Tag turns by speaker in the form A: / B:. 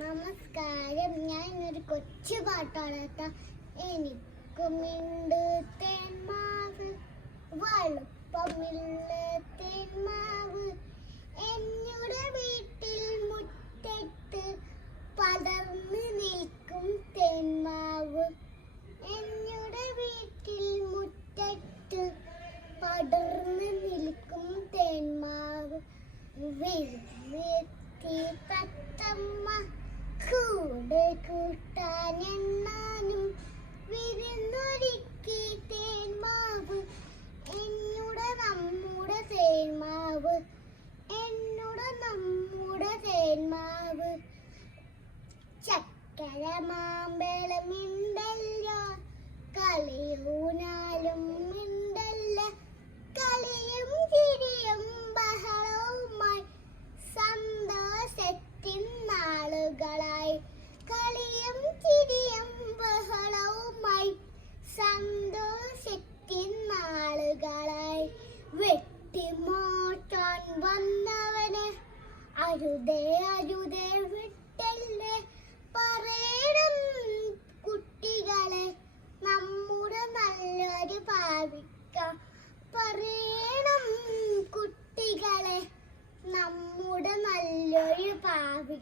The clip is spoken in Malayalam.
A: നമസ്കാരം. ഞാൻ ഇന്നൊരു കൊച്ചു പാട്ടാണ് കേട്ടോ. എനിക്കുമിണ്ട് തേന്മാവ് വളുപ്പമില്ല തേന്മാവ്. എന്നുടെ വീട്ടിൽ മുറ്റത്ത് പടർന്ന് നിൽക്കും തേന്മാവ്. എന്നുടെ വീട്ടിൽ മുറ്റത്ത് പടർന്ന് നിൽക്കും തേന്മാവ്. വെത്തി തത്തമ്മ കൂടെ കൂട്ടാൻ എണ്ണാനും വിരുന്നൊരുക്കി തേന്മാവ് എന്നുടെ നമ്മുടെ തേന്മാവ് എന്നുടെ നമ്മുടെ തേന്മാവ് ചക്കര മാമ്പഴം മിണ്ടല്ലോ നല്ലൊരു